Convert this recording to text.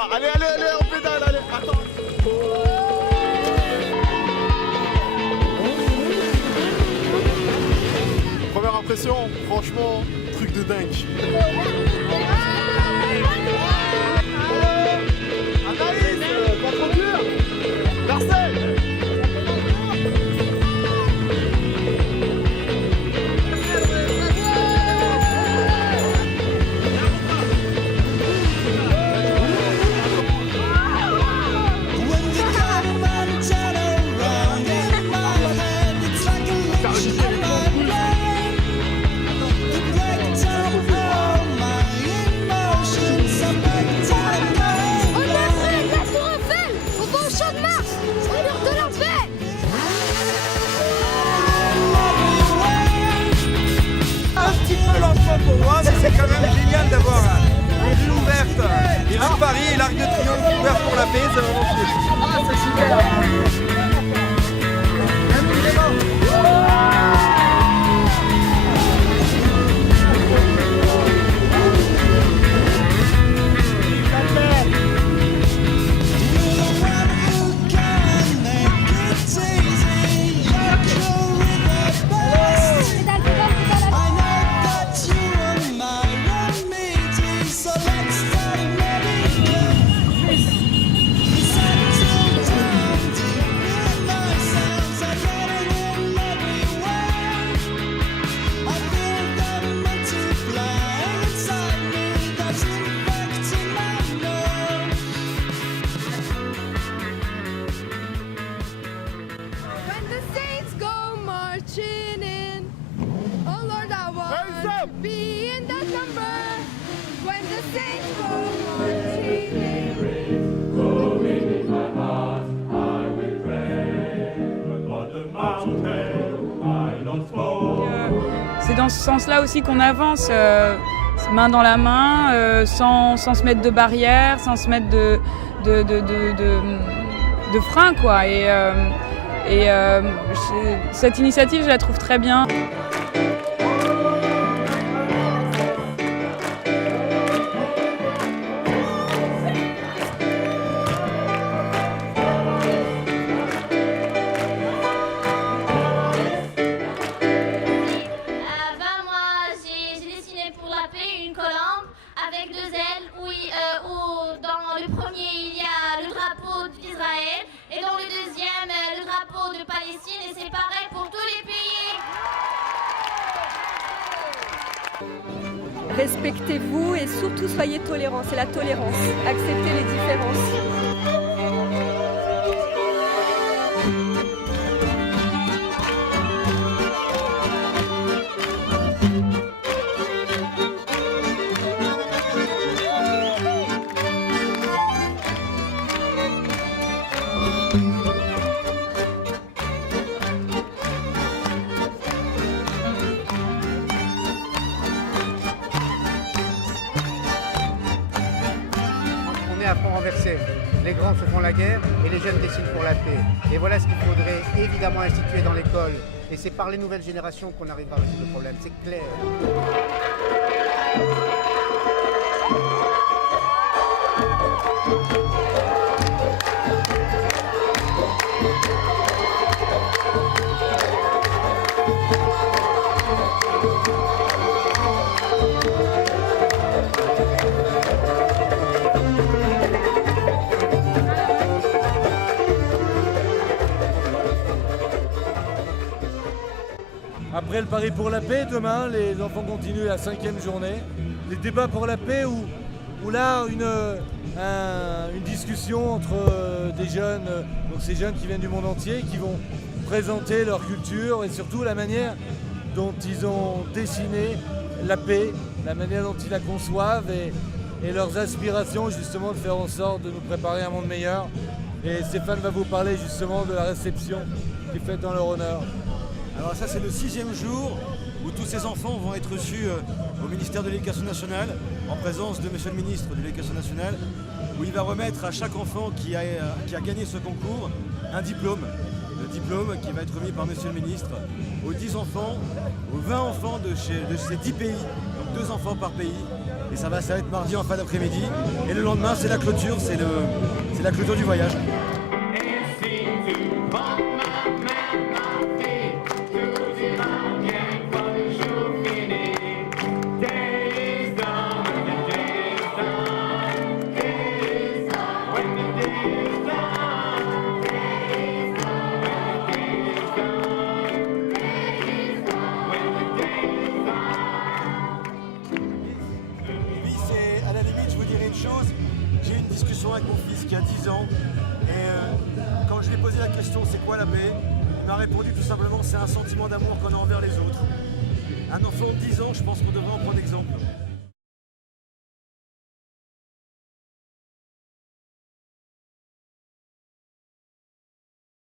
voir. Allez, allez, allez, on pédale, allez. Attends. Première impression, franchement, truc de dingue. Anaïs, pas trop dur. Marcel. Pour moi, mais c'est quand même génial d'avoir une ville ouverte. Et là, Paris et l'Arc de Triomphe ouvert pour la paix, c'est vraiment cool. Ah, c'est super. Be in that number when the saints go marching in. Going in my heart, I will pray. But on the mountain, I not fall. C'est dans ce sens-là aussi qu'on avance, main dans la main, sans se mettre de barrières, sans se mettre de frein, quoi. Et cette initiative, je la trouve très bien. Avec 2 ailes, où dans le premier il y a le drapeau d'Israël et dans le deuxième le drapeau de Palestine, et c'est pareil pour tous les pays. Respectez-vous et surtout soyez tolérants, c'est la tolérance, acceptez les différences. À front renversé. Les grands se font la guerre et les jeunes dessinent pour la paix. Et voilà ce qu'il faudrait évidemment instituer dans l'école. Et c'est par les nouvelles générations qu'on arrivera à résoudre le problème, c'est clair. Après le pari pour la paix, demain, les enfants continuent la 5e journée. Les débats pour la paix où là, une discussion entre des jeunes, donc ces jeunes qui viennent du monde entier, qui vont présenter leur culture et surtout la manière dont ils ont dessiné la paix, la manière dont ils la conçoivent et leurs aspirations justement de faire en sorte de nous préparer à un monde meilleur. Et Stéphane va vous parler justement de la réception qui est faite dans leur honneur. Alors ça, c'est le 6e jour où tous ces enfants vont être reçus au ministère de l'Éducation nationale en présence de Monsieur le ministre de l'Éducation nationale, où il va remettre à chaque enfant qui a gagné ce concours un diplôme. Le diplôme qui va être remis par Monsieur le ministre aux 10 enfants, aux 20 enfants de ces 10 pays. Donc 2 enfants par pays. Et ça va être mardi en fin d'après-midi. Et le lendemain, c'est la clôture, c'est la clôture du voyage. À la limite, je vous dirais une chose, j'ai eu une discussion avec mon fils qui a 10 ans et quand je lui ai posé la question c'est quoi la paix, il m'a répondu tout simplement c'est un sentiment d'amour qu'on a envers les autres. Un enfant de 10 ans, je pense qu'on devrait en prendre exemple.